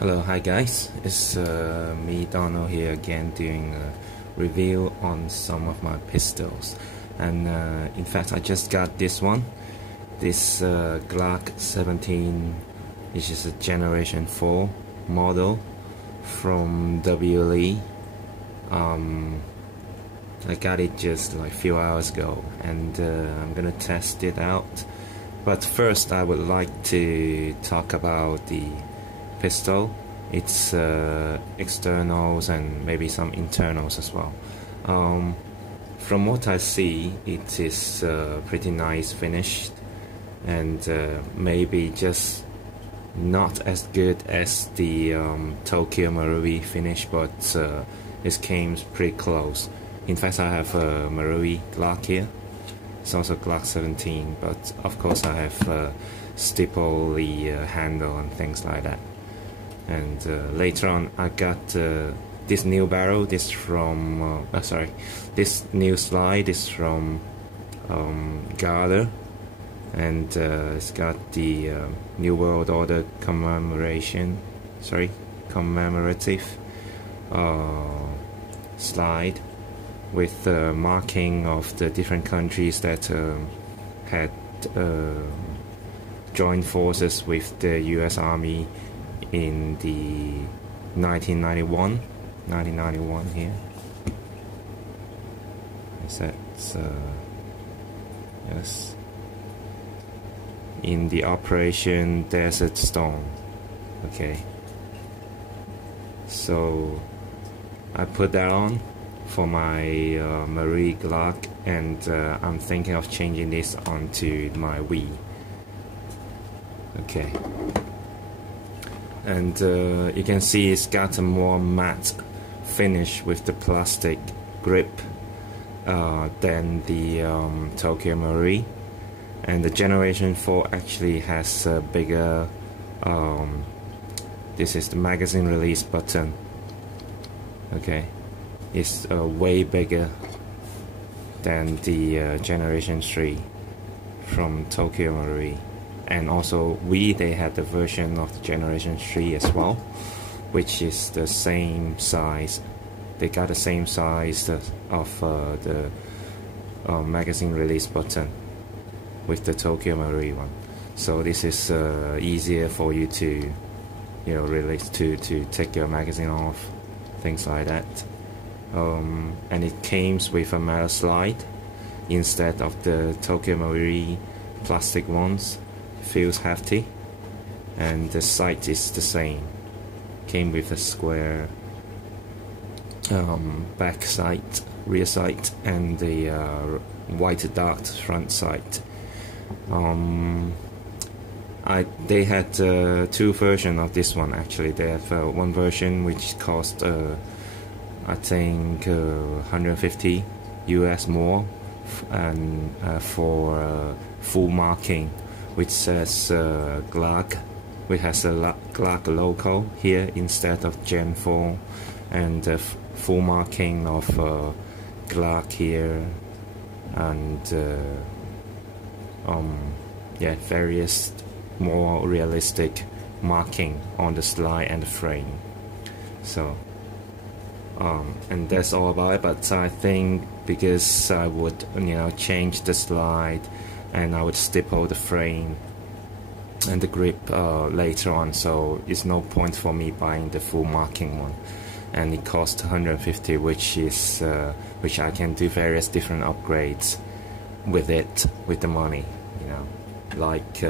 Hello, hi guys, it's me Donald here again doing a review on some of my pistols. And in fact I just got this one, this Glock 17, which is a generation 4 model from WLE. I got it just like a few hours ago, and I'm gonna test it out. But first I would like to talk about the pistol, its externals and maybe some internals as well. From what I see, it is pretty nice finished, and maybe just not as good as the Tokyo Marui finish, but it came pretty close. In fact, I have a Marui Glock here. It's also Glock 17, but of course I have stipple the handle and things like that. And later on I got this new barrel, this from this new slide is from Garda, and it's got the New World Order commemorative slide with marking of the different countries that had joined forces with the US Army in the 1991 here. That's yes, in the Operation Desert Storm. Okay, so I put that on for my Marie Glock, and I'm thinking of changing this onto my Wii. Okay, and you can see it's got a more matte finish with the plastic grip than the Tokyo Marui, and the Generation 4 actually has a bigger this is the magazine release button. Okay, it's way bigger than the Generation 3 from Tokyo Marui. And also they had the version of the Generation 3 as well, which is the same size. They got the same size of the magazine release button with the Tokyo Marui one. So this is easier for you to, release to take your magazine off, things like that. And it came with a metal slide instead of the Tokyo Marui plastic ones. Feels hefty, and the sight is the same. Came with a square back sight, rear sight, and the white dark front sight. They had two versions of this one actually. They have one version which cost I think 150 US more, and for full marking, which says Glock, which has a Glock logo here instead of Gen 4, and full marking of Glock here, and various more realistic marking on the slide and the frame. So and that's all about it. But I think because I would change the slide, and I would stipple the frame and the grip later on, so it's no point for me buying the full marking one, and it costs 150, which is which I can do various different upgrades with the money, like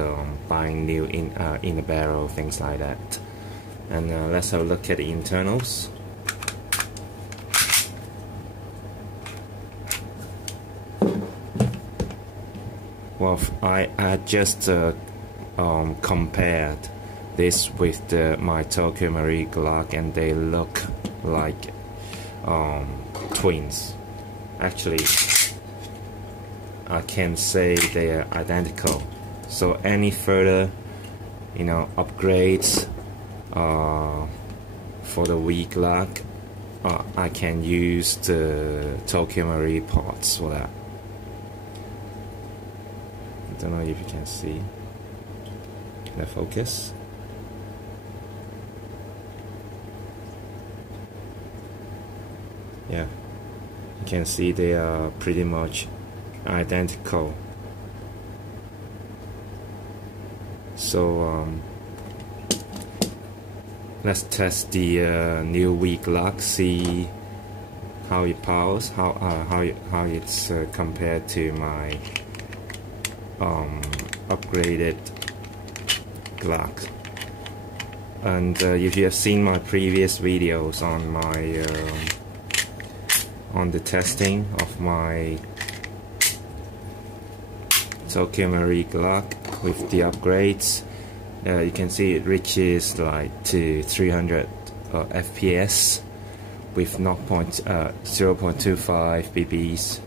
buying new in a barrel, things like that. And let's have a look at the internals. Well, I had just compared this with my Tokyo Marui Glock, and they look like twins. Actually, I can say they are identical. So any further, upgrades for the Wii Glock, I can use the Tokyo Marui parts for that. I don't know if you can see the focus. Yeah, you can see they are pretty much identical. So let's test the new Glock, see how it powers, how it's compared to my upgraded Glock. And if you have seen my previous videos on my on the testing of my Tokyo Marine Glock with the upgrades, you can see it reaches like to 300 FPS with 0.25 bb's,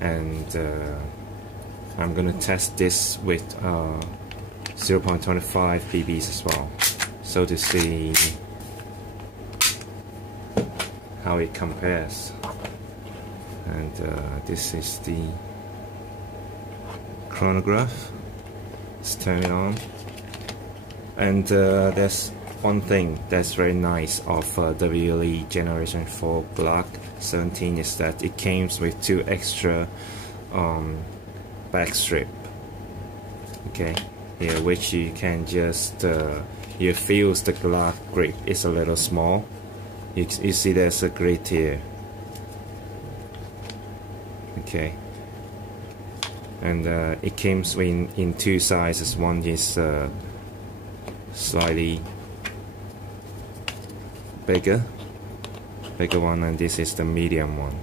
and I'm gonna test this with 0.25 bb's as well, so to see how it compares. And this is the chronograph. Let's turn it on. And there's one thing that's very nice of WLE Generation 4 Glock 17 is that it came with 2 extra back strip. Okay, yeah, which you can just you feel the Glock grip is a little small. You see there's a grit here. Okay, and it came in 2 sizes. One is slightly bigger one, and this is the medium one.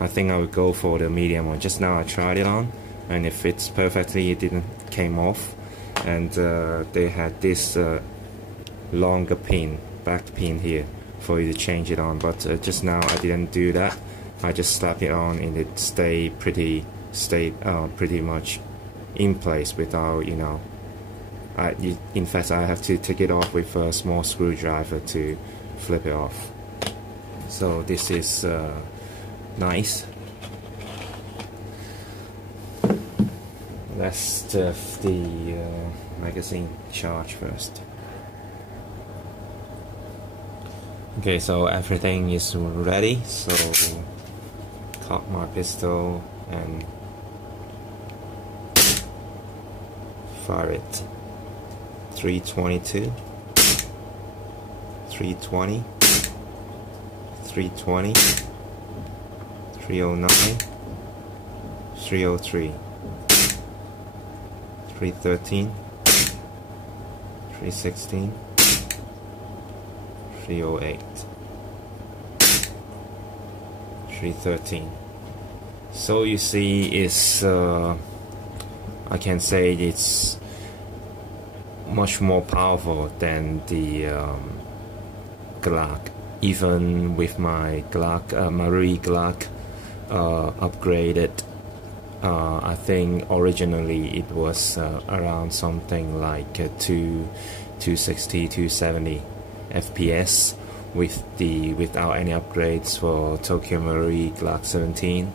I think I would go for the medium one. Just now I tried it on, and it fits perfectly. It didn't came off, and they had this longer pin, back pin here for you to change it on. But just now I didn't do that. I just slapped it on, and it stayed pretty much in place without, you know. In fact, I have to take it off with a small screwdriver to flip it off. So this is nice. Let's have the magazine charge first. Okay, so everything is ready. So cock my pistol and fire it. 322, 320, 320, 309, 303, 313, 316, 308, 313. So you see, it's I can say it's much more powerful than the Glock. Even with my Glock, Marine Glock upgraded, I think originally it was around something like 260, 270 FPS without any upgrades for Tokyo Marine Glock 17.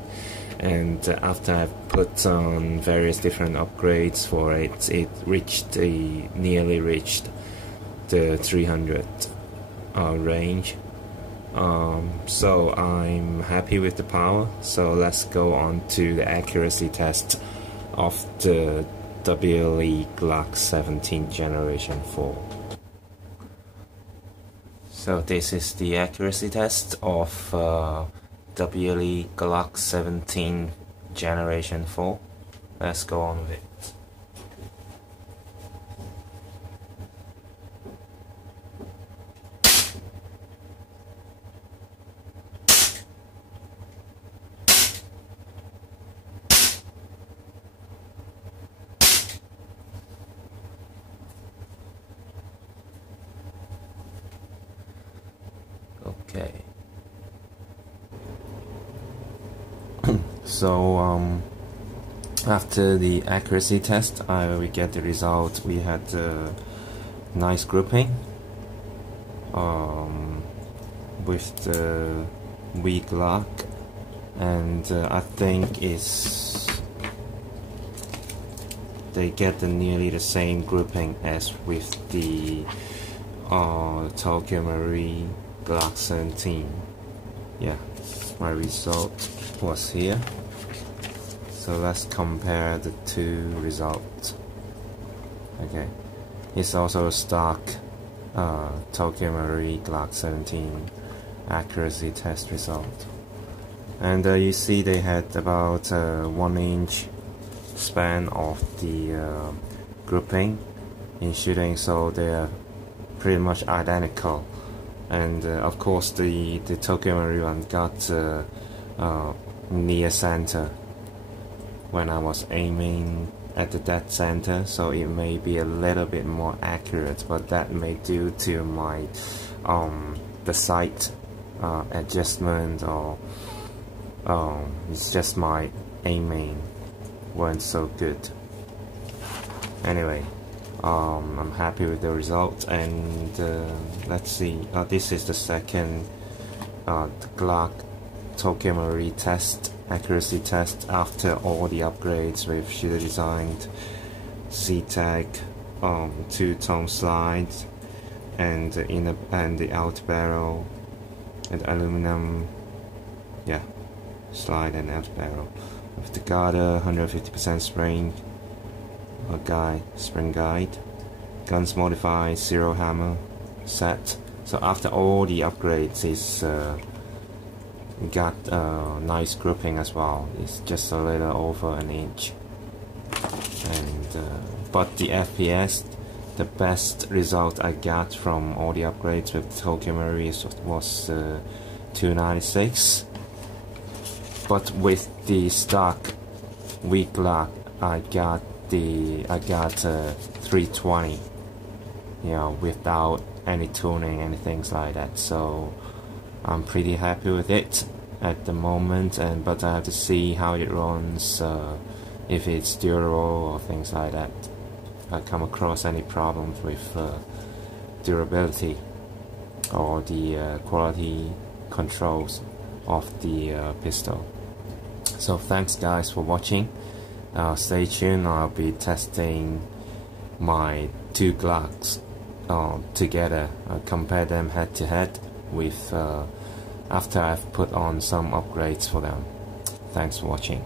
And after I've put on various different upgrades for it, it nearly reached the 300 range. So I'm happy with the power. So let's go on to the accuracy test of the WLE Glock 17 Generation 4. So this is the accuracy test of WLE Glock 17 Generation 4. Let's go on with it. Okay. So after the accuracy test, we get the result. We had nice grouping with the Glock, and I think they get nearly the same grouping as with the Tokyo Marine Glock 17. Yeah. my result was here. So let's compare the two results. Okay, it's also a stock Tokyo Marui Glock17 accuracy test result, and you see they had about 1 inch span of the grouping in shooting, so they're pretty much identical. And of course the Tokyo Marui one got near center when I was aiming at the dead center, so it may be a little bit more accurate, but that may due to my the sight adjustment, or it's just my aiming weren't so good. Anyway, I'm happy with the result, and let's see, this is the second the Glock Tokyo Marui test, accuracy test, after all the upgrades with shooter designed Z-tag, 2-tone slides, and the out barrel, and aluminum, yeah, slide and out barrel, with the garter, 150% spring spring guide, guns modified, zero hammer set. So after all the upgrades, it's got nice grouping as well. It's just a little over an inch, and but the FPS, the best result I got from all the upgrades with Tokyo Marui was 296. But with the stock weak Glock, I got 320, you know, without any tuning, anything like that. So I'm pretty happy with it at the moment, but I have to see how it runs, if it's durable or things like that. If I come across any problems with durability or the quality controls of the pistol. So thanks guys for watching. Stay tuned. I'll be testing my two Glocks together, compare them head to head with after I've put on some upgrades for them. Thanks for watching.